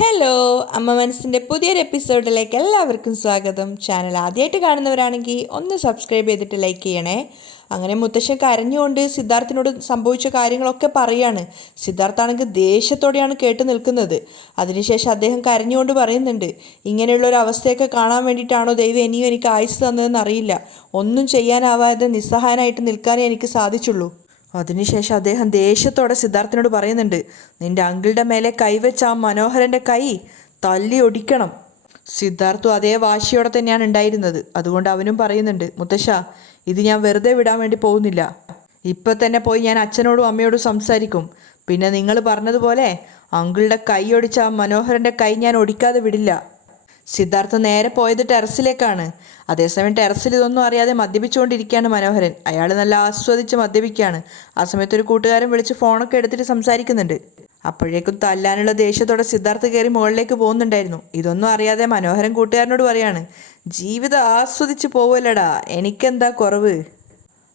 Hello, അമ്മ മനസ്സിൻ്റെ പുതിയൊരു എപ്പിസോഡിലേക്ക് എല്ലാവർക്കും സ്വാഗതം. ചാനൽ ആദ്യമായിട്ട് കാണുന്നവരാണെങ്കിൽ ഒന്ന് സബ്സ്ക്രൈബ് ചെയ്തിട്ട് ലൈക്ക് ചെയ്യണേ. അങ്ങനെ മുത്തശ്ശൻ കരഞ്ഞുകൊണ്ട് സിദ്ധാർത്ഥിനോട് സംഭവിച്ച കാര്യങ്ങളൊക്കെ പറയാണ്. സിദ്ധാർത്ഥാണെങ്കിൽ ദേഷ്യത്തോടെയാണ് കേട്ട് നിൽക്കുന്നത്. അതിനുശേഷം അദ്ദേഹം കരഞ്ഞുകൊണ്ട് പറയുന്നുണ്ട്, ഇങ്ങനെയുള്ളൊരു അവസ്ഥയൊക്കെ കാണാൻ വേണ്ടിയിട്ടാണോ ദൈവം ഇനിയും എനിക്ക് ആയുസ് തന്നതെന്ന് അറിയില്ല. ഒന്നും ചെയ്യാനാവാതെ നിസ്സഹായനായിട്ട് നിൽക്കാനേ എനിക്ക് സാധിച്ചുള്ളൂ. അതിനുശേഷം അദ്ദേഹം ദേഷ്യത്തോടെ സിദ്ധാർത്ഥിനോട് പറയുന്നുണ്ട്, നിന്റെ അങ്കിളുടെ മേലെ കൈവച്ച ആ മനോഹരൻ്റെ കൈ തല്ലി ഒടിക്കണം. സിദ്ധാർത്ഥും അതേ വാശിയോടെ തന്നെയാണ് ഉണ്ടായിരുന്നത്. അതുകൊണ്ട് അവനും പറയുന്നുണ്ട്, മുത്തശ്ശ, ഇത് ഞാൻ വെറുതെ വിടാൻ വേണ്ടി പോകുന്നില്ല. ഇപ്പം തന്നെ പോയി ഞാൻ അച്ഛനോടും അമ്മയോടും സംസാരിക്കും. പിന്നെ നിങ്ങൾ പറഞ്ഞതുപോലെ അങ്കിളുടെ കൈ ഒടിച്ച ആ മനോഹരൻ്റെ കൈ ഞാൻ ഒടിക്കാതെ വിടില്ല. സിദ്ധാർത്ഥ നേരെ പോയത് ടെറസിലേക്കാണ്. അതേസമയം ടെറസിൽ ഇതൊന്നും അറിയാതെ മദ്യപിച്ചുകൊണ്ടിരിക്കുകയാണ് മനോഹരൻ. അയാൾ നല്ല ആസ്വദിച്ച് മദ്യപിക്കുകയാണ്. ആ സമയത്ത് ഒരു കൂട്ടുകാരൻ വിളിച്ച് ഫോണൊക്കെ എടുത്തിട്ട് സംസാരിക്കുന്നുണ്ട്. അപ്പോഴേക്കും തല്ലാനുള്ള ദേഷ്യത്തോടെ സിദ്ധാർത്ഥ കയറി മുകളിലേക്ക് പോകുന്നുണ്ടായിരുന്നു. ഇതൊന്നും അറിയാതെ മനോഹരൻ കൂട്ടുകാരനോട് പറയാണ്, ജീവിതം ആസ്വദിച്ച് പോവല്ലടാ, എനിക്കെന്താ കുറവ്?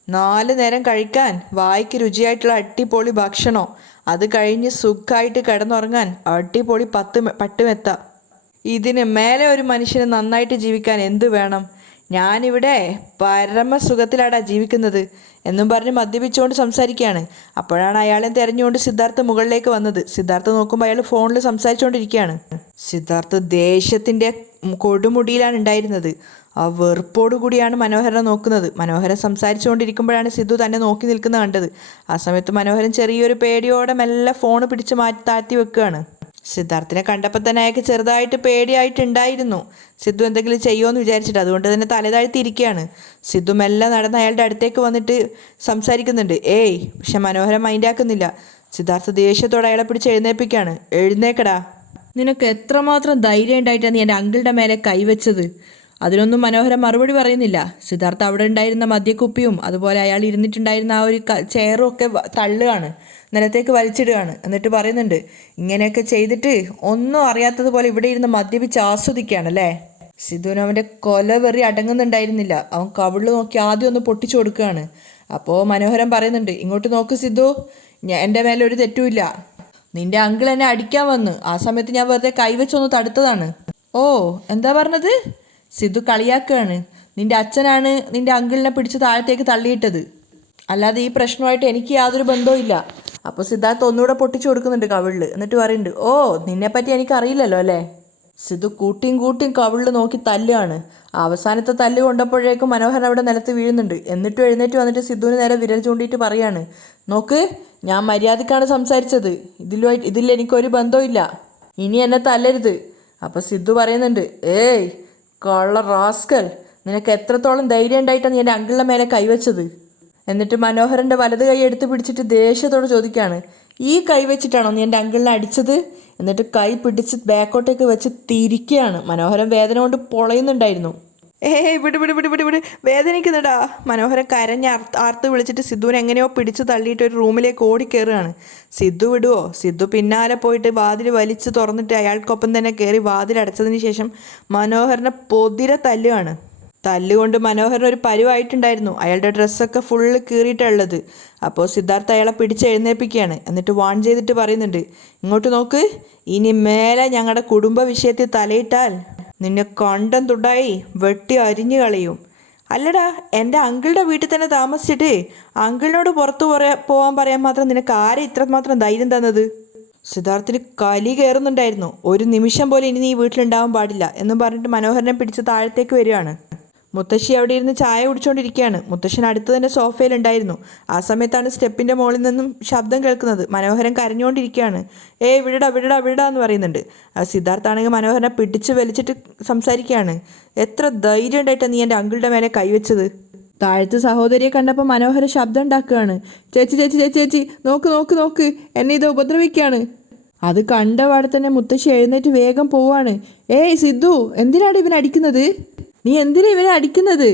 4 നേരം കഴിക്കാൻ വായിക്ക് രുചിയായിട്ടുള്ള അടിപൊളി ഭക്ഷണം, അത് കഴിഞ്ഞ് സുഖമായിട്ട് കിടന്നുറങ്ങാൻ അടിപൊളി പട്ടുമെത്ത. ഇതിന് മേലെ ഒരു മനുഷ്യന് നന്നായിട്ട് ജീവിക്കാൻ എന്തു വേണം? ഞാനിവിടെ പരമസുഖത്തിലാടാ ജീവിക്കുന്നത് എന്നും പറഞ്ഞ് മദ്യപിച്ചുകൊണ്ട് സംസാരിക്കുകയാണ്. അപ്പോഴാണ് അയാളെ തെരഞ്ഞുകൊണ്ട് സിദ്ധാർത്ഥ മുകളിലേക്ക് വന്നത്. സിദ്ധാർത്ഥ നോക്കുമ്പോൾ അയാൾ ഫോണിൽ സംസാരിച്ചുകൊണ്ടിരിക്കുകയാണ്. സിദ്ധാർത്ഥ ദേഷ്യത്തിൻ്റെ കൊടുമുടിയിലാണ് ഉണ്ടായിരുന്നത്. ആ വെറുപ്പോടു കൂടിയാണ് മനോഹരനെ നോക്കുന്നത്. മനോഹരൻ സംസാരിച്ചുകൊണ്ടിരിക്കുമ്പോഴാണ് സിദ്ധു തന്നെ നോക്കി നിൽക്കുന്നത് കണ്ടത്. ആ സമയത്ത് മനോഹരൻ ചെറിയൊരു പേടിയോടെ മെല്ലെ ഫോണ് പിടിച്ച് താഴ്ത്തി വെക്കുകയാണ്. സിദ്ധാർത്ഥിനെ കണ്ടപ്പോൾ തന്നെ അയാൾക്ക് ചെറുതായിട്ട് പേടിയായിട്ടുണ്ടായിരുന്നു. സിദ്ധു എന്തെങ്കിലും ചെയ്യുമോ വിചാരിച്ചിട്ട്. അതുകൊണ്ട് തന്നെ തലതാഴ്ത്തിയിരിക്കുകയാണ്. സിദ്ധു മെല്ലെ നടന്ന് അയാളുടെ അടുത്തേക്ക് വന്നിട്ട് സംസാരിക്കുന്നുണ്ട്. പക്ഷെ മനോഹരൻ മൈൻഡാക്കുന്നില്ല. സിദ്ധാർത്ഥ ദേഷ്യത്തോടെ അയാളെ പിടിച്ച് എഴുന്നേൽപ്പിക്കുകയാണ്. എഴുന്നേക്കടാ, നിനക്ക് എത്രമാത്രം ധൈര്യം ഉണ്ടായിട്ടാണ് നീ എൻ്റെ അങ്കിളുടെ മേലെ കൈവച്ചത്? അതിനൊന്നും മനോഹരൻ മറുപടി പറയുന്നില്ല. സിദ്ധാർത്ഥ അവിടെ ഉണ്ടായിരുന്ന മദ്യക്കുപ്പിയും അതുപോലെ അയാൾ ഇരുന്നിട്ടുണ്ടായിരുന്ന ആ ഒരു ചെയറും ഒക്കെ തള്ളുകയാണ്, നിലത്തേക്ക് വലിച്ചിടുകയാണ്. എന്നിട്ട് പറയുന്നുണ്ട്, ഇങ്ങനെയൊക്കെ ചെയ്തിട്ട് ഒന്നും അറിയാത്തതുപോലെ ഇവിടെ ഇരുന്ന് മദ്യപിച്ച് ആസ്വദിക്കുകയാണല്ലേ? സിദ്ധുവിന് അവൻ്റെ കൊലവെറി അടങ്ങുന്നുണ്ടായിരുന്നില്ല. അവൻ കവിള് നോക്കി ആദ്യം ഒന്ന് പൊട്ടിച്ചു കൊടുക്കുകയാണ്. അപ്പോൾ മനോഹരൻ പറയുന്നുണ്ട്, ഇങ്ങോട്ട് നോക്ക് സിദ്ധു, എൻ്റെ മേലെ ഒരു തെറ്റുമില്ല. നിന്റെ അങ്കിൾ എന്നെ അടിക്കാൻ വന്ന് ആ സമയത്ത് ഞാൻ വെറുതെ കൈവച്ചൊന്ന് തടുത്തതാണ്. ഓ, എന്താ പറഞ്ഞത്? സിദ്ധു കളിയാക്കുകയാണ്. നിന്റെ അച്ഛനാണ് നിന്റെ അങ്കിളിനെ പിടിച്ച് താഴത്തേക്ക് തള്ളിയിട്ടത്, അല്ലാതെ ഈ പ്രശ്നമായിട്ട് എനിക്ക് യാതൊരു ബന്ധവും ഇല്ല. അപ്പോൾ സിദ്ധാർത്ഥ ഒന്നുകൂടെ പൊട്ടിച്ചു കൊടുക്കുന്നുണ്ട് കവിളിൽ. എന്നിട്ട് പറയുന്നുണ്ട്, ഓ, നിന്നെപ്പറ്റി എനിക്ക് അറിയില്ലല്ലോ അല്ലേ? സിദ്ധു കൂട്ടിയും കവിളിൽ നോക്കി തല്ലുകയാണ്. അവസാനത്തെ തല്ല് കൊണ്ടപ്പോഴേക്കും മനോഹരൻ അവിടെ നിലത്ത് വീഴുന്നുണ്ട്. എന്നിട്ടും എഴുന്നേറ്റ് വന്നിട്ട് സിദ്ധുവിന് നേരെ വിരൽ ചൂണ്ടിയിട്ട് പറയാണ്, നോക്ക്, ഞാൻ മര്യാദക്കാണ് സംസാരിച്ചത്, ഇതിൽ എനിക്കൊരു ബന്ധവും ഇല്ല, ഇനി എന്നെ തല്ലരുത്. അപ്പോൾ സിദ്ധു പറയുന്നുണ്ട്, കള്ള റാസ്കൽ, നിനക്ക് എത്രത്തോളം ധൈര്യം ഉണ്ടായിട്ടാണ് നീ എൻ്റെ അങ്കിളിൻ്റെ മേലെ കൈവച്ചത്? എന്നിട്ട് മനോഹരൻ്റെ വലത് കൈ എടുത്ത് പിടിച്ചിട്ട് ദേഷ്യത്തോടെ ചോദിക്കുകയാണ്, ഈ കൈ വെച്ചിട്ടാണോ നീ എൻ്റെ അങ്കിളിനെ അടിച്ചത്? എന്നിട്ട് കൈ പിടിച്ച് ബാക്കോട്ടേക്ക് വെച്ച് തിരിക്കുകയാണ്. മനോഹരൻ വേദന കൊണ്ട് പൊളയുന്നുണ്ടായിരുന്നു. വിട് വിട് വിട് വിട് വിട്, വേദനിക്കുന്നുടാ. മനോഹരൻ കരഞ്ഞ് ആർത്ത് വിളിച്ചിട്ട് സിദ്ധുവിനെ എങ്ങനെയോ പിടിച്ച് തള്ളിയിട്ട് ഒരു റൂമിലേക്ക് ഓടിക്കയറുകയാണ്. സിദ്ധു വിടുവോ? സിദ്ധു പിന്നാലെ പോയിട്ട് വാതിൽ വലിച്ച് തുറന്നിട്ട് അയാൾക്കൊപ്പം തന്നെ കയറി വാതിലടച്ചതിന് ശേഷം മനോഹരനെ പൊതിരെ തല്ലുകയാണ്. തല്ലുകൊണ്ട് മനോഹരൻ ഒരു പരുവായിട്ടുണ്ടായിരുന്നു. അയാളുടെ ഡ്രസ്സൊക്കെ ഫുള്ള് കീറിയിട്ടുള്ളത്. അപ്പോൾ സിദ്ധാർത്ഥ അയാളെ പിടിച്ച് എഴുന്നേൽപ്പിക്കുകയാണ്. എന്നിട്ട് വാൺ ചെയ്തിട്ട് പറയുന്നുണ്ട്, ഇങ്ങോട്ട് നോക്ക്, ഇനി മേലെ ഞങ്ങളുടെ കുടുംബ വിഷയത്തിൽ തലയിട്ടാൽ നിന്നെ കണ്ടം തുണ്ടായി വെട്ടി അരിഞ്ഞു കളയും. അല്ലടാ, എൻ്റെ അങ്കിളുടെ വീട്ടിൽ തന്നെ താമസിച്ചിട്ട് അങ്കിളിനോട് പുറത്തു പോകാൻ പറയാൻ മാത്രം നിനക്ക് ആരെ ഇത്രമാത്രം ധൈര്യം തന്നത്? സിദ്ധാർത്ഥിന് കലി കയറുന്നുണ്ടായിരുന്നു. ഒരു നിമിഷം പോലെ ഇനി നീ വീട്ടിലുണ്ടാവാൻ പാടില്ല എന്നും പറഞ്ഞിട്ട് മനോഹരനെ പിടിച്ച് താഴത്തേക്ക് വരികയാണ്. മുത്തശ്ശി അവിടെ ഇരുന്ന് ചായ കുടിച്ചുകൊണ്ടിരിക്കുകയാണ്. മുത്തശ്ശൻ അടുത്ത് തന്നെ സോഫയിലുണ്ടായിരുന്നു. ആ സമയത്താണ് സ്റ്റെപ്പിൻ്റെ മുകളിൽ നിന്നും ശബ്ദം കേൾക്കുന്നത്. മനോഹരൻ കരഞ്ഞുകൊണ്ടിരിക്കുകയാണ്. വിടടാ വിടടാ വിടടാ എന്ന് പറയുന്നുണ്ട്. സിദ്ധാർത്ഥാണെങ്കിൽ മനോഹരനെ പിടിച്ച് വലിച്ചിട്ട് സംസാരിക്കുകയാണ്, എത്ര ധൈര്യം ഉണ്ടായിട്ടാണ് നീ എൻ്റെ അങ്കിളുടെ മേലെ കൈവച്ചത്? താഴത്ത് സഹോദരിയെ കണ്ടപ്പോൾ മനോഹര ശബ്ദം ഉണ്ടാക്കുകയാണ്, ചേച്ചി ചേച്ചി ചേച്ചി ചേച്ചി, നോക്ക് നോക്ക് നോക്ക്, എന്നെ ഇത് ഉപദ്രവിക്കുകയാണ്. അത് കണ്ടപാടെ തന്നെ മുത്തശ്ശി എഴുന്നേറ്റ് വേഗം പോവാണ്. സിദ്ധു, എന്തിനാണ് ഇവനെ അടിക്കുന്നത്? നീ എന്തിനാ ഇവനെ അടിക്കുന്നത്?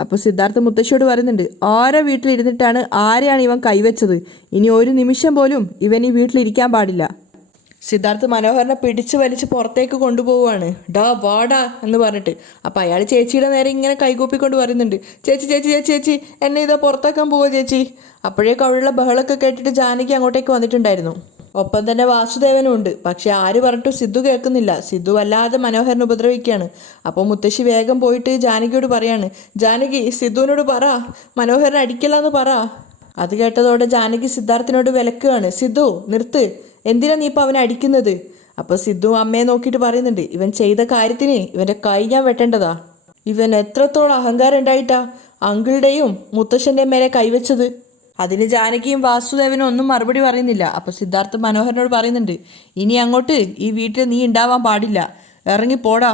അപ്പോൾ സിദ്ധാർത്ഥ മുത്തശ്ശിയോട് പറയുന്നുണ്ട്, ആരെ വീട്ടിലിരുന്നിട്ടാണ് ആരെയാണ് ഇവൻ കൈവച്ചത്? ഇനി ഒരു നിമിഷം പോലും ഇവൻ ഈ വീട്ടിലിരിക്കാൻ പാടില്ല. സിദ്ധാർത്ഥ് മനോഹരനെ പിടിച്ച് വലിച്ച് പുറത്തേക്ക് കൊണ്ടുപോവുകയാണ്. ഡാ വാടാ എന്ന് പറഞ്ഞിട്ട്. അപ്പോൾ അയാൾ ചേച്ചിയുടെ നേരെ ഇങ്ങനെ കൈകൂപ്പിക്കൊണ്ട് പറയുന്നുണ്ട്, ചേച്ചി ചേച്ചി ചേച്ചി ചേച്ചി, എന്നെ ഇതാ പുറത്തേക്കാൻ പോവുക ചേച്ചി. അപ്പോഴേക്കും അവിടെയുള്ള ബഹളമൊക്കെ കേട്ടിട്ട് ജാനകി അങ്ങോട്ടേക്ക് വന്നിട്ടുണ്ടായിരുന്നു. ഒപ്പം തന്നെ വാസുദേവനും ഉണ്ട്. പക്ഷെ ആര് പറഞ്ഞിട്ടും സിദ്ധു കേൾക്കുന്നില്ല. സിദ്ധു വല്ലാതെ മനോഹരനെ ഉപദ്രവിക്കുകയാണ്. അപ്പോൾ മുത്തശ്ശി വേഗം പോയിട്ട് ജാനകിയോട് പറയാണ്, ജാനകി സിദ്ധുവിനോട് പറ, മനോഹരനെ അടിക്കില്ലെന്ന് പറ. അത് കേട്ടതോടെ ജാനകി സിദ്ധാർത്ഥിനോട് വിലക്കുകയാണ്, സിദ്ധു നിർത്ത്, എന്തിനാ നീ ഇപ്പോൾ അവനെ അടിക്കുന്നത്? അപ്പോൾ സിദ്ധു അമ്മയെ നോക്കിയിട്ട് പറയുന്നുണ്ട്, ഇവൻ ചെയ്ത കാര്യത്തിന് ഇവൻ്റെ കൈ ഞാൻ വെട്ടേണ്ടതാ. ഇവൻ എത്രത്തോളം അഹങ്കാരം ഉണ്ടായിട്ടാ അങ്കിളുടെയും മുത്തശ്ശൻ്റെയും മേലെ കൈവച്ചത്. അതിന് ജാനകിയും വാസുദേവനും ഒന്നും മറുപടി പറയുന്നില്ല. അപ്പോൾ സിദ്ധാർത്ഥ് മനോഹരനോട് പറയുന്നുണ്ട്, ഇനി അങ്ങോട്ട് ഈ വീട്ടിൽ നീ ഉണ്ടാവാൻ പാടില്ല, ഇറങ്ങിപ്പോടാ.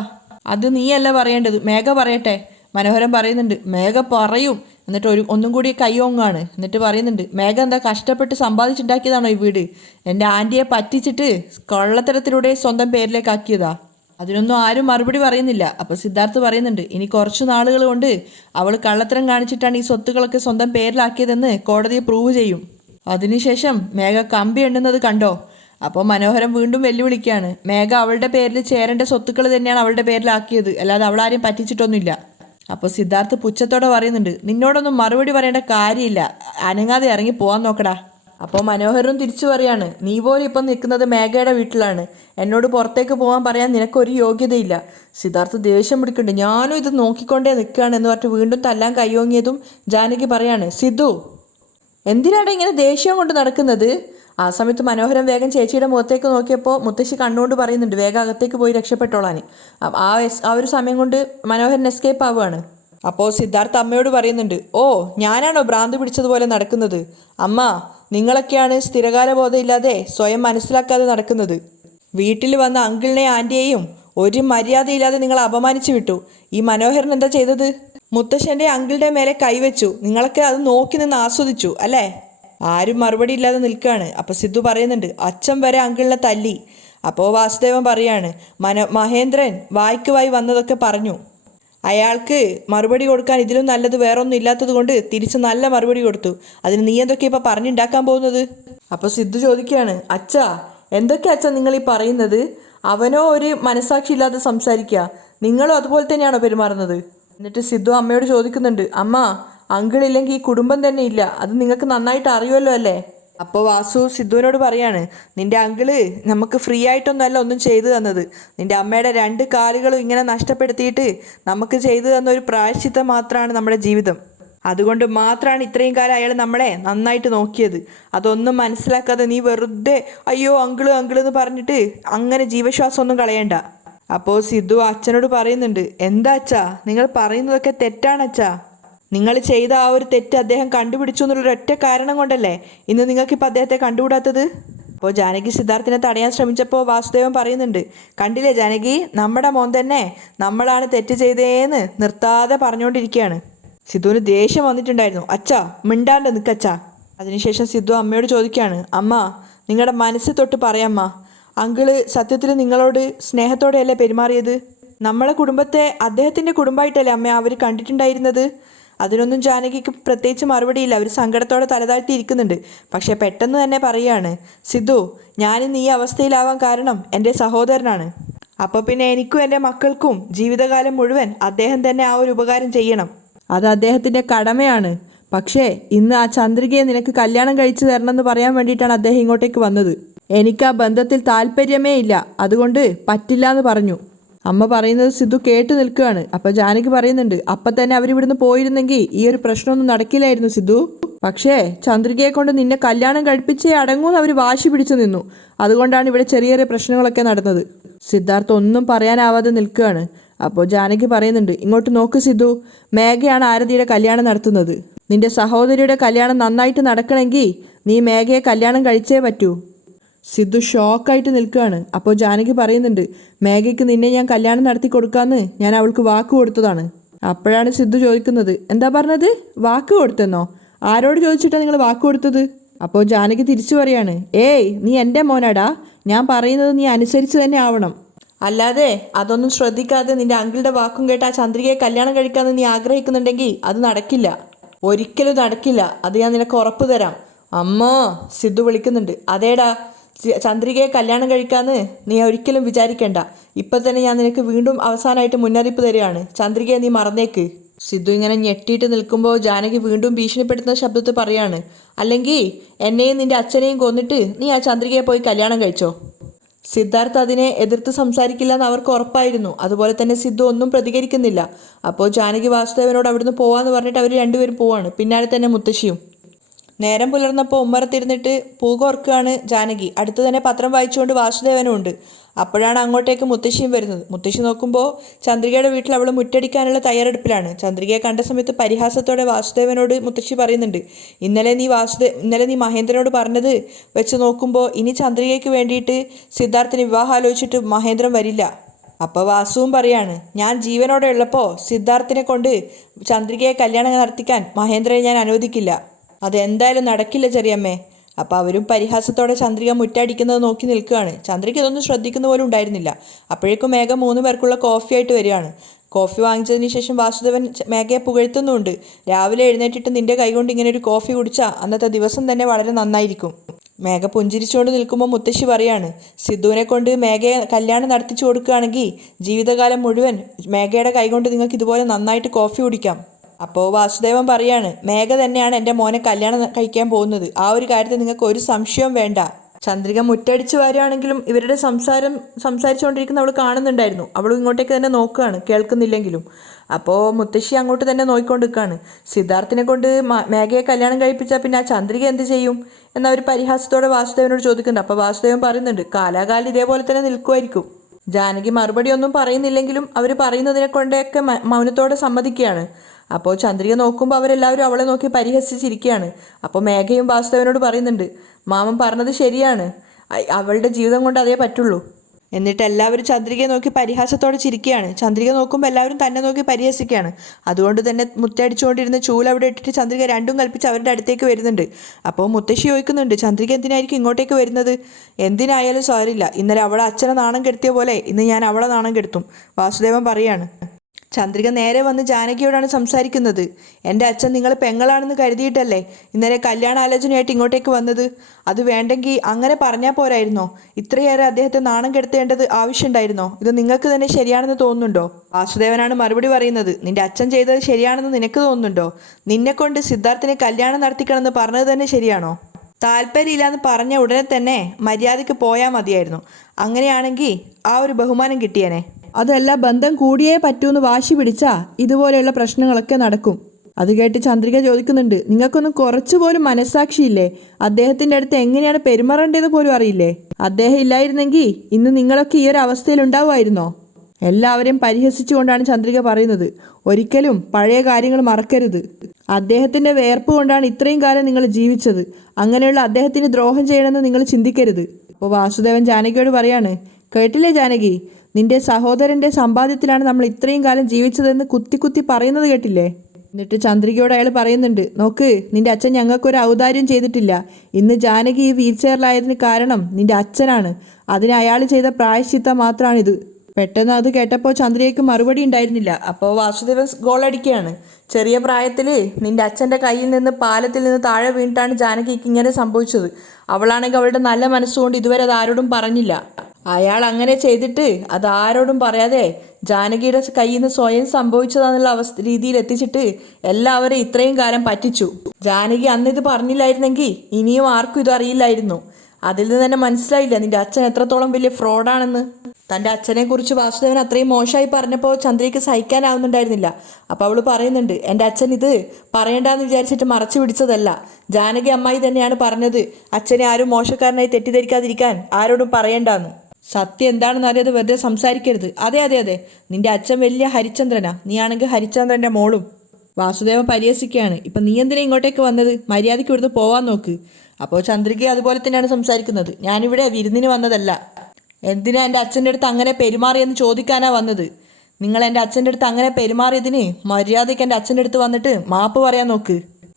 അത് നീയല്ല പറയേണ്ടത്, മേഘ പറയട്ടെ. മനോഹരൻ പറയുന്നുണ്ട്, മേഘ പറയും. എന്നിട്ട് ഒന്നും കൂടി കൈയോങ്ങാണ്. എന്നിട്ട് പറയുന്നുണ്ട്, മേഘ എന്താ കഷ്ടപ്പെട്ട് സമ്പാദിച്ചുണ്ടാക്കിയതാണോ ഈ വീട്? എൻ്റെ ആൻറ്റിയെ പറ്റിച്ചിട്ട് കള്ളത്തരത്തിലൂടെ സ്വന്തം പേരിലേക്കാക്കിയതാ. അതിനൊന്നും ആരും മറുപടി പറയുന്നില്ല. അപ്പോൾ സിദ്ധാർത്ഥ് പറയുന്നുണ്ട്, ഇനി കുറച്ച് നാളുകൾ കൊണ്ട് അവൾ കള്ളത്തരം കാണിച്ചിട്ടാണ് ഈ സ്വത്തുക്കളൊക്കെ സ്വന്തം പേരിലാക്കിയതെന്ന് കോടതിയെ പ്രൂവ് ചെയ്യും. അതിനുശേഷം മേഘ കമ്പി എണ്ണുന്നത് കണ്ടോ? അപ്പോൾ മനോഹരൻ വീണ്ടും വെല്ലുവിളിക്കുകയാണ്, മേഘ അവളുടെ പേരിൽ ചേരേണ്ട സ്വത്തുക്കൾ തന്നെയാണ് അവളുടെ പേരിലാക്കിയത്, അല്ലാതെ അവളാരും പറ്റിച്ചിട്ടൊന്നുമില്ല. അപ്പോൾ സിദ്ധാർത്ഥ് പുച്ഛത്തോടെ പറയുന്നുണ്ട്, നിന്നോടൊന്നും മറുപടി പറയേണ്ട കാര്യമില്ല, അനങ്ങാതെ ഇറങ്ങി പോകാൻ നോക്കടാ. അപ്പോൾ മനോഹരനും തിരിച്ചു പറയാണ്, നീ പോലും ഇപ്പം നിൽക്കുന്നത് മേഘയുടെ വീട്ടിലാണ്, എന്നോട് പുറത്തേക്ക് പോകാൻ പറയാൻ നിനക്കൊരു യോഗ്യതയില്ല. സിദ്ധാർത്ഥ് ദേഷ്യം പിടിക്കുന്നുണ്ട്, ഞാനും ഇത് നോക്കിക്കൊണ്ടേ നിൽക്കുകയാണ് എന്ന് പറഞ്ഞിട്ട് വീണ്ടും തല്ലാൻ കൈയോങ്ങിയതും ജാനകി പറയാണ്, സിദ്ധു എന്തിനാണ് ഇങ്ങനെ ദേഷ്യം കൊണ്ട് നടക്കുന്നത്? ആ സമയത്ത് മനോഹരൻ വേഗം ചേച്ചിയുടെ മുഖത്തേക്ക് നോക്കിയപ്പോൾ മുത്തശ്ശി കണ്ണുകൊണ്ട് പറയുന്നുണ്ട്, വേഗം അകത്തേക്ക് പോയി രക്ഷപ്പെട്ടോളാൻ. ആ ഒരു സമയം കൊണ്ട് മനോഹരൻ എസ്കേപ്പ് ആവുകയാണ്. അപ്പോൾ സിദ്ധാർത്ഥ് അമ്മയോട് പറയുന്നുണ്ട്, ഓ ഞാനാണോ ഭ്രാന്ത് പിടിച്ചതുപോലെ നടക്കുന്നത്? അമ്മ, നിങ്ങളൊക്കെയാണ് സ്ഥിരകാല ബോധമില്ലാതെ സ്വയം മനസ്സിലാക്കാതെ നടക്കുന്നത്. വീട്ടിൽ വന്ന അങ്കിളിനെയും ആൻറ്റിയെയും ഒരു മര്യാദയില്ലാതെ നിങ്ങൾ അപമാനിച്ചു വിട്ടു. ഈ മനോഹരൻ എന്താ ചെയ്തത്? മുത്തശ്ശൻ്റെ അങ്കിളുടെ മേലെ കൈവച്ചു. നിങ്ങളൊക്കെ അത് നോക്കി നിന്ന് ആസ്വദിച്ചു അല്ലേ? ആരും മറുപടി ഇല്ലാതെ നിൽക്കുകയാണ്. അപ്പോൾ സിദ്ധു പറയുന്നുണ്ട്, അച്ഛൻ വരെ അങ്കിളിനെ തല്ലി. അപ്പോൾ വാസുദേവൻ പറയാണ്, മഹേന്ദ്രൻ വായ്ക്ക് വായി വന്നതൊക്കെ പറഞ്ഞു. അയാൾക്ക് മറുപടി കൊടുക്കാൻ ഇതിലും നല്ലത് വേറൊന്നും ഇല്ലാത്തത് കൊണ്ട് തിരിച്ച് നല്ല മറുപടി കൊടുത്തു. അതിന് നീ എന്തൊക്കെയാ ഇപ്പം പറഞ്ഞുണ്ടാക്കാൻ പോകുന്നത്? അപ്പോൾ സിദ്ധു ചോദിക്കുകയാണ്, അച്ഛാ എന്തൊക്കെയാ അച്ഛാ നിങ്ങൾ ഈ പറയുന്നത്? അവനോ ഒരു മനസാക്ഷി ഇല്ലാതെ സംസാരിക്കുക, നിങ്ങളും അതുപോലെ തന്നെയാണോ പെരുമാറുന്നത്? എന്നിട്ട് സിദ്ധു അമ്മയോട് ചോദിക്കുന്നുണ്ട്, അമ്മ അങ്കിളില്ലെങ്കിൽ ഈ കുടുംബം തന്നെ ഇല്ല, അത് നിങ്ങൾക്ക് നന്നായിട്ട് അറിയുമല്ലോ അല്ലേ? അപ്പോൾ വാസു സിദ്ധുവിനോട് പറയാണ്, നിൻ്റെ അങ്കിള് നമുക്ക് ഫ്രീ ആയിട്ടൊന്നുമല്ല ഒന്നും ചെയ്തു തന്നത്. നിൻ്റെ അമ്മയുടെ 2 കാലുകളും ഇങ്ങനെ നഷ്ടപ്പെടുത്തിയിട്ട് നമുക്ക് ചെയ്തു തന്ന ഒരു പ്രായശ്ചിത്തം മാത്രമാണ് നമ്മുടെ ജീവിതം. അതുകൊണ്ട് മാത്രമാണ് ഇത്രയും കാലം അയാൾ നമ്മളെ നന്നായിട്ട് നോക്കിയത്. അതൊന്നും മനസ്സിലാക്കാതെ നീ വെറുതെ അയ്യോ അങ്കിള് അങ്കിള് എന്ന് പറഞ്ഞിട്ട് അങ്ങനെ ജീവശ്വാസം ഒന്നും കളയണ്ട. അപ്പോൾ സിദ്ധു അച്ഛനോട് പറയുന്നുണ്ട്, എന്താ അച്ഛാ നിങ്ങൾ പറയുന്നതൊക്കെ തെറ്റാണ് അച്ഛാ. നിങ്ങൾ ചെയ്ത ആ ഒരു തെറ്റ് അദ്ദേഹം കണ്ടുപിടിച്ചു എന്നുള്ളൊരൊറ്റ കാരണം കൊണ്ടല്ലേ ഇന്ന് നിങ്ങൾക്കിപ്പോൾ അദ്ദേഹത്തെ കണ്ടുകൂടാത്തത്? അപ്പോൾ ജാനകി സിദ്ധാർത്ഥിനെ തടയാൻ ശ്രമിച്ചപ്പോൾ വാസുദേവൻ പറയുന്നുണ്ട്, കണ്ടില്ലേ ജാനകി, നമ്മുടെ മോൻ തന്നെ നമ്മളാണ് തെറ്റ് ചെയ്തേന്ന് നിർത്താതെ പറഞ്ഞുകൊണ്ടിരിക്കുകയാണ്. സിദ്ധുവിന് ദേഷ്യം വന്നിട്ടുണ്ടായിരുന്നു. അച്ഛാ മിണ്ടാണ്ട് നിൽക്കച്ചാ. അതിനുശേഷം സിദ്ധു അമ്മയോട് ചോദിക്കുകയാണ്, അമ്മ നിങ്ങളുടെ മനസ്സ് തൊട്ട് പറയാമ്മ, അങ്കിള് സത്യത്തിൽ നിങ്ങളോട് സ്നേഹത്തോടെയല്ലേ പെരുമാറിയത്? നമ്മളെ കുടുംബത്തെ അദ്ദേഹത്തിൻ്റെ കുടുംബമായിട്ടല്ലേ അമ്മ അവർ കണ്ടിട്ടുണ്ടായിരുന്നത്? അതിനൊന്നും ജാനകിക്ക് പ്രത്യേകിച്ച് മറുപടിയില്ല. അവർ സങ്കടത്തോടെ തലതാഴ്ത്തി ഇരിക്കുന്നുണ്ട്. പക്ഷേ പെട്ടെന്ന് തന്നെ പറയുകയാണ്, സിദ്ധു ഞാനിന്ന് ഈ അവസ്ഥയിലാവാൻ കാരണം എൻ്റെ സഹോദരനാണ്. അപ്പോൾ പിന്നെ എനിക്കും എൻ്റെ മക്കൾക്കും ജീവിതകാലം മുഴുവൻ അദ്ദേഹം തന്നെ ആ ഒരു ഉപകാരം ചെയ്യണം. അത് അദ്ദേഹത്തിൻ്റെ കടമയാണ്. പക്ഷേ ഇന്ന് ആ ചന്ദ്രികയെ നിനക്ക് കല്യാണം കഴിച്ചു തരണമെന്ന് പറയാൻ വേണ്ടിയിട്ടാണ് അദ്ദേഹം ഇങ്ങോട്ടേക്ക് വന്നത്. എനിക്ക് ആ ബന്ധത്തിൽ താല്പര്യമേ ഇല്ല, അതുകൊണ്ട് പറ്റില്ല എന്ന് പറഞ്ഞു. അമ്മ പറയുന്നത് സിദ്ധു കേട്ടു നിൽക്കുകയാണ്. അപ്പോൾ ജാനകി പറയുന്നുണ്ട്, അപ്പം തന്നെ അവരിവിടുന്ന് പോയിരുന്നെങ്കിൽ ഈ ഒരു പ്രശ്നമൊന്നും നടക്കില്ലായിരുന്നു സിദ്ധു. പക്ഷേ ചന്ദ്രികയെ കൊണ്ട് നിന്നെ കല്യാണം കഴിപ്പിച്ചേ അടങ്ങൂന്ന് അവർ വാശി പിടിച്ചു നിന്നു. അതുകൊണ്ടാണ് ഇവിടെ ചെറിയ ചെറിയ പ്രശ്നങ്ങളൊക്കെ നടന്നത്. സിദ്ധാർത്ഥ് ഒന്നും പറയാനാവാതെ നിൽക്കുകയാണ്. അപ്പോൾ ജാനകി പറയുന്നുണ്ട്, ഇങ്ങോട്ട് നോക്ക് സിദ്ധു, മേഘയാണ് ആരതിയുടെ കല്യാണം നടത്തുന്നത്. നിന്റെ സഹോദരിയുടെ കല്യാണം നന്നായിട്ട് നടക്കണമെങ്കിൽ നീ മേഘയെ കല്യാണം കഴിച്ചേ പറ്റൂ. സിദ്ധു ഷോക്കായിട്ട് നിൽക്കുകയാണ്. അപ്പോൾ ജാനകി പറയുന്നുണ്ട്, മേഘയ്ക്ക് നിന്നെ ഞാൻ കല്യാണം നടത്തി കൊടുക്കാമെന്ന് ഞാൻ അവൾക്ക് വാക്ക് കൊടുത്തതാണ്. അപ്പോഴാണ് സിദ്ധു ചോദിക്കുന്നത്, എന്താ പറഞ്ഞത്? വാക്ക് കൊടുത്തെന്നോ? ആരോട് ചോദിച്ചിട്ടാണ് നിങ്ങൾ വാക്ക് കൊടുത്തത്? അപ്പോൾ ജാനകി തിരിച്ചു പറയാണ്, ഏയ് നീ എൻ്റെ മോനാടാ, ഞാൻ പറയുന്നത് നീ അനുസരിച്ച് തന്നെ ആവണം. അല്ലാതെ അതൊന്നും ശ്രദ്ധിക്കാതെ നിന്റെ അങ്കിളുടെ വാക്കും കേട്ട് ആ ചന്ദ്രികയെ കല്യാണം കഴിക്കാമെന്ന് നീ ആഗ്രഹിക്കുന്നുണ്ടെങ്കിൽ അത് നടക്കില്ല, ഒരിക്കലും നടക്കില്ല. അത് ഞാൻ നിനക്ക് ഉറപ്പ് തരാം. അമ്മ സിദ്ധു വിളിക്കുന്നുണ്ട്. അതേടാ, ചന്ദ്രികയെ കല്യാണം കഴിക്കാമെന്ന് നീ ഒരിക്കലും വിചാരിക്കേണ്ട. ഇപ്പം തന്നെ ഞാൻ നിനക്ക് വീണ്ടും അവസാനമായിട്ട് മുന്നറിയിപ്പ് തരികയാണ്, ചന്ദ്രികയെ നീ മറന്നേക്ക്. സിദ്ധു ഇങ്ങനെ ഞെട്ടിയിട്ട് നിൽക്കുമ്പോൾ ജാനകി വീണ്ടും ഭീഷണിപ്പെടുത്തുന്ന ശബ്ദത്തിൽ പറയാണ്, അല്ലെങ്കിൽ എന്നെയും നിന്റെ അച്ഛനെയും കൊന്നിട്ട് നീ ആ ചന്ദ്രികയെ പോയി കല്യാണം കഴിച്ചോ. സിദ്ധാർത്ഥ് അതിനെ എതിർത്ത് സംസാരിക്കില്ല എന്ന് അവർക്ക് ഉറപ്പായിരുന്നു. അതുപോലെ തന്നെ സിദ്ധു ഒന്നും പ്രതികരിക്കുന്നില്ല. അപ്പോൾ ജാനകി വാസുദേവനോട് അവിടുന്ന് പോവാന്ന് പറഞ്ഞിട്ട് അവർ രണ്ടുപേരും പോവാണ്. പിന്നാലെ തന്നെ മുത്തശ്ശിയും. നേരം പുലർന്നപ്പോൾ ഉമ്മറത്തിരുന്നിട്ട് പൂ കോർക്കുകയാണ് ജാനകി. അടുത്ത് തന്നെ പത്രം വായിച്ചുകൊണ്ട് വാസുദേവനും ഉണ്ട്. അപ്പോഴാണ് അങ്ങോട്ടേക്ക് മുത്തശ്ശിയും വരുന്നത്. മുത്തശ്ശി നോക്കുമ്പോൾ ചന്ദ്രികയുടെ വീട്ടിൽ അവൾ മുറ്റടിക്കാനുള്ള തയ്യാറെടുപ്പിലാണ്. ചന്ദ്രികയെ കണ്ട സമയത്ത് പരിഹാസത്തോടെ വാസുദേവനോട് മുത്തശ്ശി പറയുന്നുണ്ട്, ഇന്നലെ നീ മഹേന്ദ്രനോട് പറഞ്ഞത് വെച്ച് നോക്കുമ്പോൾ ഇനി ചന്ദ്രികയ്ക്ക് വേണ്ടിയിട്ട് സിദ്ധാർത്ഥിന് വിവാഹം ആലോചിച്ചിട്ട് മഹേന്ദ്രൻ വരില്ല. അപ്പോൾ വാസുവും പറയാണ്, ഞാൻ ജീവനോടെ ഉള്ളപ്പോൾ സിദ്ധാർത്ഥിനെ കൊണ്ട് ചന്ദ്രികയെ കല്യാണം നടത്തിക്കാൻ മഹേന്ദ്രനെ ഞാൻ അനുവദിക്കില്ല. അതെന്തായാലും നടക്കില്ല ചെറിയമ്മേ. അപ്പോൾ അവരും പരിഹാസത്തോടെ ചന്ദ്രിക മുറ്റടിക്കുന്നത് നോക്കി നിൽക്കുകയാണ്. ചന്ദ്രിക ഇതൊന്നും ശ്രദ്ധിക്കുന്ന പോലും ഉണ്ടായിരുന്നില്ല. അപ്പോഴേക്കും മേഘ 3 പേർക്കുള്ള കോഫി ആയിട്ട് വരികയാണ്. കോഫി വാങ്ങിച്ചതിന് ശേഷം വാസുദേവൻ മേഘയെ പുകഴ്ത്തുന്നുണ്ട്. രാവിലെ എഴുന്നേറ്റിട്ട് നിന്റെ കൈകൊണ്ട് ഇങ്ങനെ ഒരു കോഫി കുടിച്ചാൽ അന്നത്തെ ദിവസം തന്നെ വളരെ നന്നായിരിക്കും. മേഘ പുഞ്ചിരിച്ചുകൊണ്ട് നിൽക്കുമ്പോൾ മുത്തശ്ശി പറയാണ്, സിദ്ധുവിനെ കൊണ്ട് മേഘയെ കല്യാണം നടത്തിച്ചു കൊടുക്കുകയാണെങ്കിൽ ജീവിതകാലം മുഴുവൻ മേഘയുടെ കൈകൊണ്ട് നിങ്ങൾക്ക് ഇതുപോലെ നന്നായിട്ട് കോഫി കുടിക്കാം. അപ്പോൾ വാസുദേവൻ പറയാണ്, മേഘ തന്നെയാണ് എൻ്റെ മോനെ കല്യാണം കഴിക്കാൻ പോകുന്നത്. ആ ഒരു കാര്യത്തിൽ നിങ്ങൾക്ക് ഒരു സംശയവും വേണ്ട. ചന്ദ്രിക മുറ്റടിച്ച് വരികയാണെങ്കിലും ഇവരുടെ സംസാരിച്ചുകൊണ്ടിരിക്കുന്ന അവൾ കാണുന്നുണ്ടായിരുന്നു. അവൾ ഇങ്ങോട്ടേക്ക് തന്നെ നോക്കുകയാണ്, കേൾക്കുന്നില്ലെങ്കിലും. അപ്പോൾ മുത്തശ്ശി അങ്ങോട്ട് തന്നെ നോക്കിക്കൊണ്ട് നിൽക്കുകയാണ്. സിദ്ധാർത്ഥിനെ കൊണ്ട് മേഘയെ കല്യാണം കഴിപ്പിച്ചാൽ പിന്നെ ആ ചന്ദ്രിക എന്ത് ചെയ്യും എന്നവർ പരിഹാസത്തോടെ വാസുദേവനോട് ചോദിക്കുന്നുണ്ട്. അപ്പോൾ വാസുദേവൻ പറയുന്നുണ്ട്, കാലാകാലം ഇതേപോലെ തന്നെ നിൽക്കുമായിരിക്കും. ജാനകി മറുപടി ഒന്നും പറയുന്നില്ലെങ്കിലും അവർ പറയുന്നതിനെ കൊണ്ടൊക്കെ മൗനത്തോടെ സമ്മതിക്കുകയാണ്. അപ്പോൾ ചന്ദ്രിക നോക്കുമ്പോൾ അവരെല്ലാവരും അവളെ നോക്കി പരിഹസിച്ചിരിക്കുകയാണ്. അപ്പോൾ മേഘയും വാസുദേവനോട് പറയുന്നുണ്ട്, മാമൻ പറഞ്ഞത് ശരിയാണ്, അവളുടെ ജീവിതം കൊണ്ട് അതേ പറ്റുള്ളൂ. എന്നിട്ട് എല്ലാവരും ചന്ദ്രികയെ നോക്കി പരിഹാസത്തോടെ ചിരിക്കുകയാണ്. ചന്ദ്രിക നോക്കുമ്പോൾ എല്ലാവരും തന്നെ നോക്കി പരിഹസിക്കുകയാണ്. അതുകൊണ്ട് തന്നെ മുത്തടിച്ചുകൊണ്ടിരുന്ന ചൂൽ അവിടെ ഇട്ടിട്ട് ചന്ദ്രിക രണ്ടും കൽപ്പിച്ച് അവരുടെ അടുത്തേക്ക് വരുന്നുണ്ട്. അപ്പോൾ മുത്തശ്ശി ചോദിക്കുന്നുണ്ട്, ചന്ദ്രിക എന്തിനായിരിക്കും ഇങ്ങോട്ടേക്ക് വരുന്നത്? എന്തിനായാലും സാരില്ല, ഇന്നലെ അവളെ അച്ഛനെ നാണം കെടുത്തിയ പോലെ ഇന്ന് ഞാൻ അവളെ നാണം കെടുത്തും. വാസുദേവൻ പറയാണ്. ചന്ദ്രിക നേരെ വന്ന് ജാനകിയോടാണ് സംസാരിക്കുന്നത്. എൻ്റെ അച്ഛൻ നിങ്ങൾ പെങ്ങളാണെന്ന് കരുതിയിട്ടല്ലേ ഇന്നലെ കല്യാണാലോചനയായിട്ട് ഇങ്ങോട്ടേക്ക് വന്നത്? അത് വേണ്ടെങ്കിൽ അങ്ങനെ പറഞ്ഞാൽ പോരായിരുന്നോ? ഇത്രയേറെ അദ്ദേഹത്തെ നാണം കെടുത്തേണ്ടത് ആവശ്യമുണ്ടായിരുന്നോ? ഇത് നിങ്ങൾക്ക് തന്നെ ശരിയാണെന്ന് തോന്നുന്നുണ്ടോ? വാസുദേവനാണ് മറുപടി പറയുന്നത്, നിന്റെ അച്ഛൻ ചെയ്തത് ശരിയാണെന്ന് നിനക്ക് തോന്നുന്നുണ്ടോ? നിന്നെക്കൊണ്ട് സിദ്ധാർത്ഥിനെ കല്യാണം നടത്തിക്കണമെന്ന് പറഞ്ഞത് തന്നെ ശരിയാണോ? താല്പര്യമില്ലാന്ന് പറഞ്ഞ ഉടനെ തന്നെ മര്യാദയ്ക്ക് പോയാൽ മതിയായിരുന്നു. അങ്ങനെയാണെങ്കിൽ ആ ഒരു ബഹുമാനം കിട്ടിയേനെ. അതല്ല, ബന്ധം കൂടിയേ പറ്റൂന്ന് വാശി പിടിച്ചാൽ ഇതുപോലെയുള്ള പ്രശ്നങ്ങളൊക്കെ നടക്കും. അത് കേട്ട് ചന്ദ്രിക ചോദിക്കുന്നുണ്ട്, നിങ്ങൾക്കൊന്നും കുറച്ചുപോലും മനസ്സാക്ഷിയില്ലേ? അദ്ദേഹത്തിൻ്റെ അടുത്ത് എങ്ങനെയാണ് പെരുമാറേണ്ടത് പോലും അറിയില്ലേ? അദ്ദേഹം ഇല്ലായിരുന്നെങ്കിൽ ഇന്ന് നിങ്ങളൊക്കെ ഈ ഒരു അവസ്ഥയിൽ ഉണ്ടാവുമായിരുന്നോ? എല്ലാവരെയും പരിഹസിച്ചുകൊണ്ടാണ് ചന്ദ്രിക പറയുന്നത്. ഒരിക്കലും പഴയ കാര്യങ്ങൾ മറക്കരുത്. അദ്ദേഹത്തിൻ്റെ വേർപ്പ് കൊണ്ടാണ് ഇത്രയും കാലം നിങ്ങൾ ജീവിച്ചത്. അങ്ങനെയുള്ള അദ്ദേഹത്തിന് ദ്രോഹം ചെയ്യണമെന്ന് നിങ്ങൾ ചിന്തിക്കരുത്. അപ്പോൾ വാസുദേവൻ ജാനകിയോട് പറയാണ്, കേട്ടില്ലേ ജാനകി, നിന്റെ സഹോദരൻ്റെ സമ്പാദ്യത്തിലാണ് നമ്മൾ ഇത്രയും കാലം ജീവിച്ചതെന്ന് കുത്തി പറയുന്നത് കേട്ടില്ലേ? എന്നിട്ട് ചന്ദ്രികയോട് അയാൾ പറയുന്നുണ്ട്, നോക്ക്, നിന്റെ അച്ഛൻ ഞങ്ങൾക്കൊരു ഔദാര്യം ചെയ്തിട്ടില്ല. ഇന്ന് ജാനകി ഈ വീൽ ചെയറിലായതിന് കാരണം നിന്റെ അച്ഛനാണ്. അതിന് അയാൾ ചെയ്ത പ്രായശ്ചിത്തം മാത്രമാണിത്. പെട്ടെന്ന് അത് കേട്ടപ്പോൾ ചന്ദ്രികയ്ക്ക് മറുപടി ഉണ്ടായിരുന്നില്ല. അപ്പോൾ വാസുദേവൻ ഗോളടിക്കുകയാണ്. ചെറിയ പ്രായത്തിൽ നിന്റെ അച്ഛൻ്റെ കയ്യിൽ നിന്ന് പാലത്തിൽ നിന്ന് താഴെ വീണിട്ടാണ് ജാനകിക്ക് ഇങ്ങനെ സംഭവിച്ചത്. അവളാണെങ്കിൽ അവളുടെ നല്ല മനസ്സുകൊണ്ട് ഇതുവരെ അത് ആരോടും പറഞ്ഞില്ല. അയാൾ അങ്ങനെ ചെയ്തിട്ട് അത് ആരോടും പറയാതെ ജാനകിയുടെ കയ്യിൽ നിന്ന് സ്വയം സംഭവിച്ചതാണെന്നുള്ള രീതിയിൽ എത്തിച്ചിട്ട് എല്ലാവരെയും ഇത്രയും കാലം പറ്റിച്ചു. ജാനകി അന്നിത് പറഞ്ഞില്ലായിരുന്നെങ്കിൽ ഇനിയും ആർക്കും ഇത് അറിയില്ലായിരുന്നു. അതിൽ നിന്ന് തന്നെ മനസ്സിലായില്ല നിന്റെ അച്ഛൻ എത്രത്തോളം വലിയ ഫ്രോഡാണെന്ന്. തൻ്റെ അച്ഛനെക്കുറിച്ച് വാസുദേവൻ അത്രയും മോശമായി പറഞ്ഞപ്പോൾ ചന്ദ്രയ്ക്ക് സഹിക്കാനാവുന്നുണ്ടായിരുന്നില്ല. അപ്പോൾ അവൾ പറയുന്നുണ്ട്, എൻ്റെ അച്ഛൻ ഇത് പറയണ്ടെന്ന് വിചാരിച്ചിട്ട് മറച്ചു പിടിച്ചതല്ല. ജാനകി അമ്മായി തന്നെയാണ് പറഞ്ഞത്, അച്ഛനെ ആരും മോശക്കാരനായി തെറ്റിദ്ധരിക്കാതിരിക്കാൻ ആരോടും പറയണ്ടെന്ന്. സത്യം എന്താണെന്ന് അറിയാതെ വെറുതെ സംസാരിക്കരുത്. അതെ, നിന്റെ അച്ഛൻ വലിയ ഹരിചന്ദ്രനാ, നീ ആണെങ്കിൽ ഹരിചന്ദ്രൻ്റെ മോളും. വാസുദേവൻ പരിഹസിക്കുകയാണ്. ഇപ്പം നീ എന്തിനാ ഇങ്ങോട്ടേക്ക് വന്നത്? മര്യാദയ്ക്ക് ഇവിടുന്ന് പോവാൻ നോക്ക്. അപ്പോൾ ചന്ദ്രിക അതുപോലെ തന്നെയാണ് സംസാരിക്കുന്നത്. ഞാനിവിടെ വിരുന്നിന് വന്നതല്ല. എന്തിനാ എൻ്റെ അച്ഛൻ്റെ അടുത്ത് അങ്ങനെ പെരുമാറിയെന്ന് ചോദിക്കാനാ വന്നത്. നിങ്ങൾ എൻ്റെ അച്ഛൻ്റെ അടുത്ത് അങ്ങനെ പെരുമാറിയതിന് മര്യാദയ്ക്ക് എൻ്റെ അച്ഛൻ്റെ അടുത്ത് വന്നിട്ട് മാപ്പ് പറയാൻ നോക്ക്.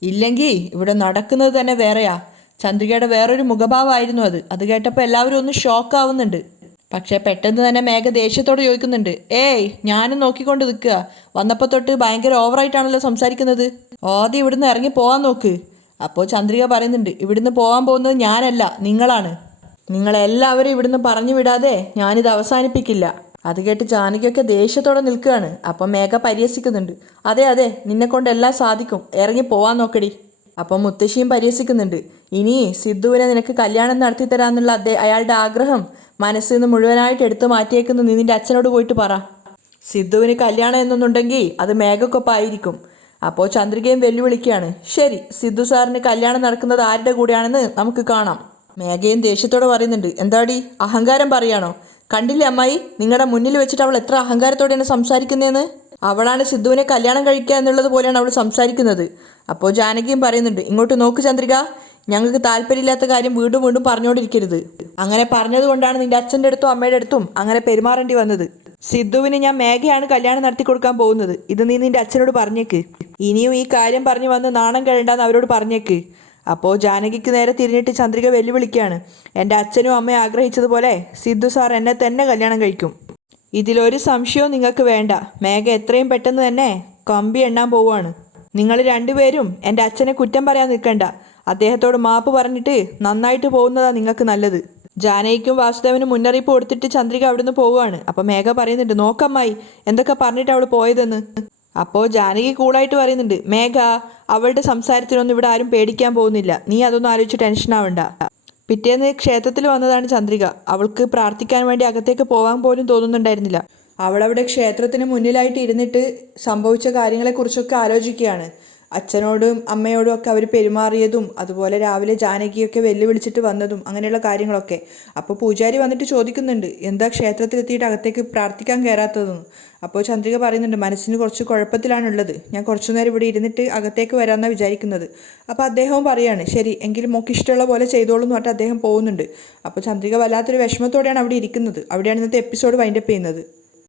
ഇല്ലെങ്കിൽ ഇവിടെ നടക്കുന്നത് തന്നെ വേറെയാ. ചന്ദ്രികയുടെ വേറൊരു മുഖഭാവമായിരുന്നു അത്. അത് കേട്ടപ്പോൾ എല്ലാവരും ഒന്ന് ഷോക്കാവുന്നുണ്ട്. പക്ഷേ പെട്ടെന്ന് തന്നെ മേഘ ദേഷ്യത്തോട് ചോദിക്കുന്നുണ്ട്, ഏയ് ഞാനും നോക്കിക്കൊണ്ട് നിൽക്കുക. വന്നപ്പോൾ തൊട്ട് ഭയങ്കര ഓവറായിട്ടാണല്ലോ സംസാരിക്കുന്നത്. ആദ്യം ഇവിടുന്ന് ഇറങ്ങി പോകാൻ നോക്ക്. അപ്പോൾ ചന്ദ്രിക പറയുന്നുണ്ട്, ഇവിടുന്ന് പോകാൻ പോകുന്നത് ഞാനല്ല, നിങ്ങളാണ്. നിങ്ങളെല്ലാവരും ഇവിടുന്ന് പറഞ്ഞു വിടാതെ ഞാനിത് അവസാനിപ്പിക്കില്ല. അത് കേട്ട് ജാനകിയൊക്കെ ദേഷ്യത്തോടെ നിൽക്കുകയാണ്. അപ്പം മേഘ പരിഹസിക്കുന്നുണ്ട്. അതെ അതെ, നിന്നെ കൊണ്ട് എല്ലാം സാധിക്കും, ഇറങ്ങി പോവാൻ നോക്കടി. അപ്പം മുത്തശ്ശിയും പരിഹസിക്കുന്നുണ്ട്. ഇനി സിദ്ധുവിനെ നിനക്ക് കല്യാണം നടത്തി തരാമെന്നുള്ള അയാളുടെ ആഗ്രഹം മനസ്സിൽ നിന്ന് മുഴുവനായിട്ട് എടുത്തു മാറ്റിയേക്കുന്ന നീ നിന്റെ അച്ഛനോട് പോയിട്ട് പറ. സിദ്ധുവിന് കല്യാണം എന്നൊന്നുണ്ടെങ്കിൽ അത് മേഘക്കൊപ്പമായിരിക്കും. അപ്പോൾ ചന്ദ്രികയും വെല്ലുവിളിക്കുകയാണ്. ശരി, സിദ്ധു സാറിന് കല്യാണം നടക്കുന്നത് ആരുടെ കൂടെയാണെന്ന് നമുക്ക് കാണാം. മേഘയും ദേഷ്യത്തോടെ പറയുന്നുണ്ട്. എന്താടി അഹങ്കാരം പറയാണോ? കണ്ടില്ലേ അമ്മായി, നിങ്ങളുടെ മുന്നിൽ വെച്ചിട്ട് അവൾ എത്ര അഹങ്കാരത്തോടെയാണ് സംസാരിക്കുന്നതെന്ന്. അവളാണ് സിദ്ധുവിനെ കല്യാണം കഴിക്കുക എന്നുള്ളത് പോലെയാണ് അവൾ സംസാരിക്കുന്നത്. അപ്പോൾ ജാനകിയും പറയുന്നുണ്ട്. ഇങ്ങോട്ട് നോക്ക് ചന്ദ്രിക, ഞങ്ങൾക്ക് താല്പര്യമില്ലാത്ത കാര്യം വീണ്ടും വീണ്ടും പറഞ്ഞുകൊണ്ടിരിക്കരുത്. അങ്ങനെ പറഞ്ഞതുകൊണ്ടാണ് നിന്റെ അച്ഛൻ്റെ അടുത്തും അമ്മയുടെ അടുത്തും അങ്ങനെ പെരുമാറേണ്ടി വന്നത്. സിദ്ധുവിന് ഞാൻ മേഘയാണ് കല്യാണം നടത്തി കൊടുക്കാൻ പോകുന്നത്. ഇത് നീ നിന്റെ അച്ഛനോട് പറഞ്ഞേക്ക്. ഇനിയും ഈ കാര്യം പറഞ്ഞു വന്ന് നാണം കഴിയണ്ടെന്ന് അവരോട് പറഞ്ഞേക്ക്. അപ്പോൾ ജാനകിക്ക് നേരെ തിരിഞ്ഞിട്ട് ചന്ദ്രിക വെല്ലുവിളിക്കുകയാണ്. എൻ്റെ അച്ഛനും അമ്മയും ആഗ്രഹിച്ചതുപോലെ സിദ്ധു സാർ എന്നെ തന്നെ കല്യാണം കഴിക്കും. ഇതിലൊരു സംശയവും നിങ്ങൾക്ക് വേണ്ട. മേഘ എത്രയും പെട്ടെന്ന് തന്നെ കമ്പി എണ്ണാൻ പോവുകയാണ്. നിങ്ങൾ രണ്ടുപേരും എൻ്റെ അച്ഛനെ കുറ്റം പറയാൻ നിൽക്കണ്ട. അദ്ദേഹത്തോട് മാപ്പ് പറഞ്ഞിട്ട് നന്നായിട്ട് പോകുന്നതാണ് നിങ്ങൾക്ക് നല്ലത്. ജാനകിക്കും വാസുദേവനും മുന്നറിയിപ്പ് കൊടുത്തിട്ട് ചന്ദ്രിക അവിടുന്ന് പോവുകയാണ്. അപ്പോൾ മേഘ പറയുന്നുണ്ട്. നോക്കമ്മായി, എന്തൊക്കെ പറഞ്ഞിട്ട് അവൾ പോയതെന്ന്. അപ്പോൾ ജാനകി കൂളായിട്ട് പറയുന്നുണ്ട്. മേഘ, അവളുടെ സംസാരത്തിനൊന്നും ഇവിടെ ആരും പേടിക്കാൻ പോകുന്നില്ല. നീ അതൊന്നും ആലോചിച്ച് ടെൻഷൻ ആവണ്ട. പിറ്റേന്ന് ക്ഷേത്രത്തിൽ വന്നതാണ് ചന്ദ്രിക. അവൾക്ക് പ്രാർത്ഥിക്കാൻ വേണ്ടി അകത്തേക്ക് പോകാൻ പോലും തോന്നുന്നുണ്ടായിരുന്നില്ല. അവളവിടെ ക്ഷേത്രത്തിന് മുന്നിലായിട്ട് ഇരുന്നിട്ട് സംഭവിച്ച കാര്യങ്ങളെക്കുറിച്ചൊക്കെ ആലോചിക്കുകയാണ്. അച്ഛനോടും അമ്മയോടും ഒക്കെ അവർ പെരുമാറിയതും അതുപോലെ രാവിലെ ജാനകിയൊക്കെ വെല്ലുവിളിച്ചിട്ട് വന്നതും അങ്ങനെയുള്ള കാര്യങ്ങളൊക്കെ. അപ്പോൾ പൂജാരി വന്നിട്ട് ചോദിക്കുന്നുണ്ട്. എന്താ ക്ഷേത്രത്തിലെത്തിയിട്ട് അകത്തേക്ക് പ്രാർത്ഥിക്കാൻ കയറാത്തതെന്ന്. അപ്പോൾ ചന്ദ്രിക പറയുന്നുണ്ട്. മനസ്സിന് കുറച്ച് കുഴപ്പത്തിലാണുള്ളത്. ഞാൻ കുറച്ചു നേരം ഇവിടെ ഇരുന്നിട്ട് അകത്തേക്ക് വരാമെന്നാണ് വിചാരിക്കുന്നത്. അപ്പോൾ അദ്ദേഹവും പറയാണ്. ശരി, എങ്കിലും മോൾക്ക് ഇഷ്ടമുള്ള പോലെ ചെയ്തോളൂ എന്ന് പറഞ്ഞിട്ട് അദ്ദേഹം പോകുന്നുണ്ട്. അപ്പോൾ ചന്ദ്രിക വല്ലാത്തൊരു വിഷമത്തോടെയാണ് അവിടെ ഇരിക്കുന്നത്. അവിടെയാണ് ഇന്നത്തെ എപ്പിസോഡ് വൈൻഡപ്പ് ചെയ്യുന്നത്.